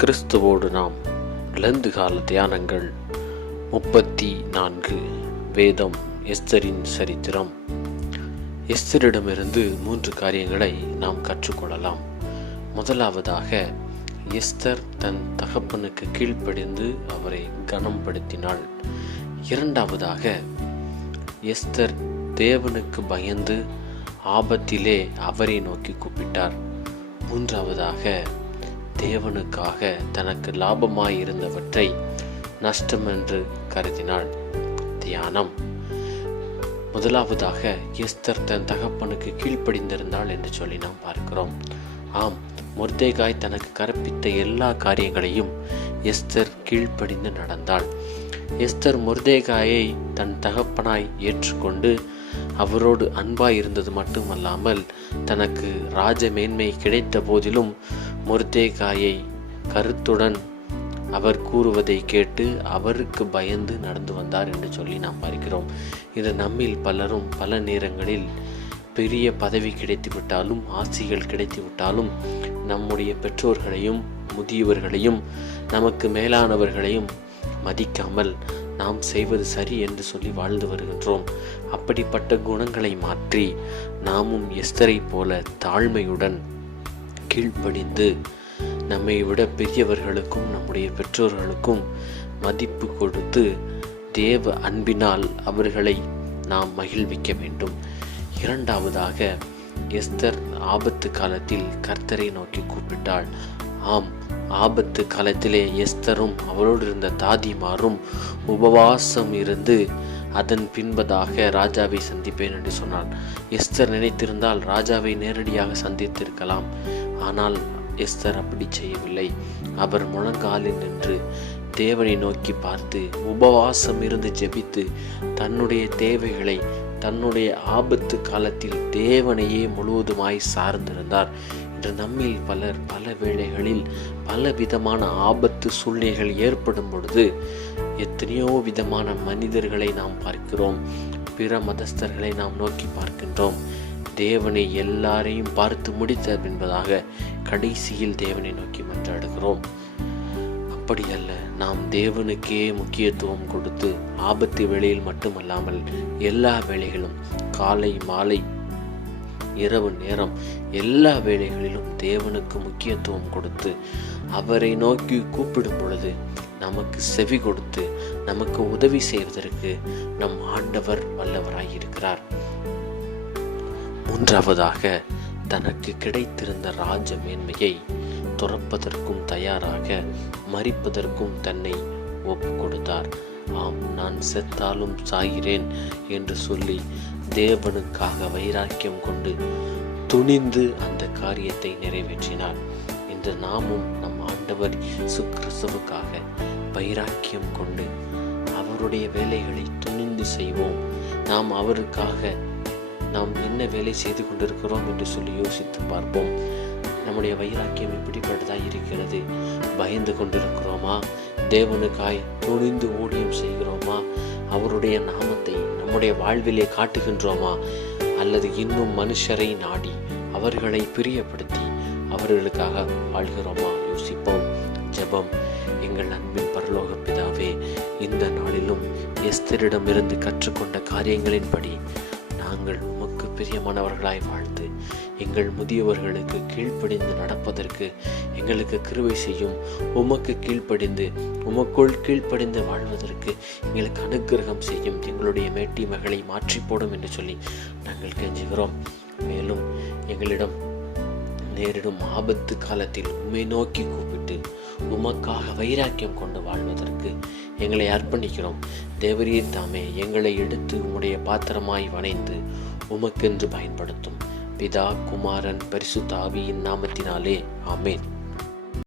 கிறிஸ்துவோடு நாம் லந்து கால தியானங்கள் 34. வேதம் எஸ்தரின் சரித்திரம். எஸ்தரிடமிருந்து 3 காரியங்களை நாம் கற்றுக்கொள்ளலாம். முதலாவதாக, எஸ்தர் தன் தகப்பனுக்கு கீழ்ப்படிந்து அவரை கனம்படுத்தினாள். இரண்டாவதாக, எஸ்தர் தேவனுக்கு பயந்து ஆபத்திலே அவரை நோக்கி கூப்பிட்டார். மூன்றாவதாக, தேவனுக்காக தனக்கு லாபமாயிருந்தவற்றை நஷ்டமென்று கருதினாள். தியானம். முதலாவதாக, எஸ்தர் தன் தகப்பனுக்கு கீழ்ப்படிந்திருந்தாள் என்று சொல்லி நாம் பார்க்கிறோம். ஆம், மொர்தெகாய் தனக்கு கற்பித்த எல்லா காரியங்களையும் எஸ்தர் கீழ்ப்படிந்து நடந்தாள். எஸ்தர் மொர்தெகாயை தன் தகப்பனாய் ஏற்றுக்கொண்டு அவரோடு அன்பாய் இருந்தது மட்டுமல்லாமல், தனக்கு ராஜ மேன்மை கிடைத்த போதிலும் மொர்தெகாயை கருத்துடன் அவர் கூறுவதை கேட்டு அவருக்கு பயந்து நடந்து வந்தார் என்று சொல்லி நாம் பார்க்கிறோம். இது நம்மில் பலரும் பல நேரங்களில் பெரிய பதவி கிடைத்துவிட்டாலும், ஆசிகள் கிடைத்துவிட்டாலும், நம்முடைய பெற்றோர்களையும் முதியவர்களையும் நமக்கு மேலானவர்களையும் மதிக்காமல் நாம் செய்வது சரி என்று சொல்லி வாழ்ந்து வருகின்றோம். அப்படிப்பட்ட குணங்களை மாற்றி நாமும் எஸ்தரை போல தாழ்மையுடன் கீழ்ப்படிந்து நம்மை விட பெரியவர்களுக்கும் நம்முடைய பெற்றோர்களுக்கும் மதிப்பு கொடுத்து தேவ அன்பினால் அவர்களை நாம் மகிழ்விக்க வேண்டும். இரண்டாவதாக, எஸ்தர் ஆபத்து காலத்தில் கர்த்தரை நோக்கி கூப்பிட்டாள். ஆம், ஆபத்து காலத்திலே எஸ்தரும் அவளோடு இருந்த தாதிமாரும் உபவாசம் இருந்து அதன் பின்பதாக ராஜாவை சந்திப்பேன் என்று சொன்னாள். எஸ்தர் நினைத்திருந்தால் ராஜாவை நேரடியாக சந்தித்திருக்கலாம். ஆனால் எஸ்தர் அப்படி செய்யவில்லை. அவர் முழங்காலில் நின்று தேவனை நோக்கி பார்த்து உபவாசம் இருந்து ஜெபித்து தன்னுடைய தேவைகளை தன்னுடைய ஆபத்து காலத்தில் தேவனையே முழுவதுமாய் சார்ந்திருந்தார். இன்று நம்மில் பலர் பல வேளைகளில் பல விதமான ஆபத்து சூழ்நிலைகள் ஏற்படும் பொழுது எத்தனையோ விதமான மனிதர்களை நாம் பார்க்கிறோம். பிற மதஸ்தர்களை நாம் நோக்கி பார்க்கின்றோம். தேவனை எல்லாரையும் பார்த்து முடித்த என்பதாக கடைசியில் தேவனை நோக்கி மன்றாடுகிறோம். அப்படி அல்ல, நாம் தேவனுக்கே முக்கியத்துவம் கொடுத்து ஆபத்து வேளையில் மட்டுமல்லாமல் எல்லா வேளைகளும், காலை மாலை இரவு நேரம், எல்லா வேளைகளிலும் தேவனுக்கு முக்கியத்துவம் கொடுத்து அவரை நோக்கி கூப்பிடும் பொழுது நமக்கு செவி கொடுத்து நமக்கு உதவி செய்வதற்கு நம் ஆண்டவர் வல்லவராயிருக்கிறார். மூன்றாவதாக, தனக்கு கிடைத்திருந்த ராஜ மேன்மையை துறப்பதற்கும் தயாராக மரிப்பதற்கும் தன்னை ஒப்பு கொடுத்தார். ஆம், நான் செத்தாலும் சாகிறேன் என்று சொல்லி தேவனுக்காக வைராக்கியம் கொண்டு துணிந்து அந்த காரியத்தை நிறைவேற்றினார். இன்று நாமும் நம் ஆண்டவர் இயேசு கிறிஸ்துவுக்காக வைராக்கியம் கொண்டு அவருடைய வேலைகளை துணிந்து செய்வோம். நாம் அவருக்காக நாம் என்ன வேலை செய்து கொண்டிருக்கிறோம் என்று சொல்லி யோசித்து பார்ப்போம். நம்முடைய வைராக்கியம் எப்படிப்பட்டதாக இருக்கிறது? பயந்து கொண்டிருக்கிறோமா? தேவனுக்காய் துணிந்து ஊழியம் செய்கிறோமா? அவருடைய நாமத்தை நம்முடைய வாழ்விலே காட்டுகின்றோமா? அல்லது இன்னும் மனுஷரை நாடி அவர்களை பிரியப்படுத்தி அவர்களுக்காக வாழ்கிறோமா? யோசிப்போம். ஜெபம். எங்கள் அன்பின் பரலோக பிதாவே, இந்த நாளிலும் எஸ்தரிடமிருந்து கற்றுக்கொண்ட காரியங்களின்படி நாங்கள் உமக்கு பிரியமானவர்களாய் வாழ்ந்து எங்கள் முதியவர்களுக்கு கீழ்ப்படிந்து நடப்பதற்கு எங்களுக்கு கிருபை செய்யும். உமக்கு கீழ்ப்படிந்து உமக்குள் கீழ்ப்படிந்து வாழ்வதற்கு எங்களுக்கு அனுக்கிரகம் செய்யும். எங்களுடைய மேட்டி மகளை மாற்றி போடும் என்று சொல்லி நாங்கள் கெஞ்சுகிறோம். மேலும் எங்களிடம் நேரிடும் ஆபத்து காலத்தில் உம்மை நோக்கி கூப்பிட்டு உமக்காக வைராக்கியம் கொண்டு வாழ்வதற்கு எங்களை அர்ப்பணிக்கிறோம். தேவரீர் தாமே எங்களை எடுத்து உம்முடைய பாத்திரமாய் வணைந்து உமக்கென்று பயன்படுத்தும். பிதா, குமாரன், பரிசுத்த ஆவியின் நாமத்தினாலே ஆமென்.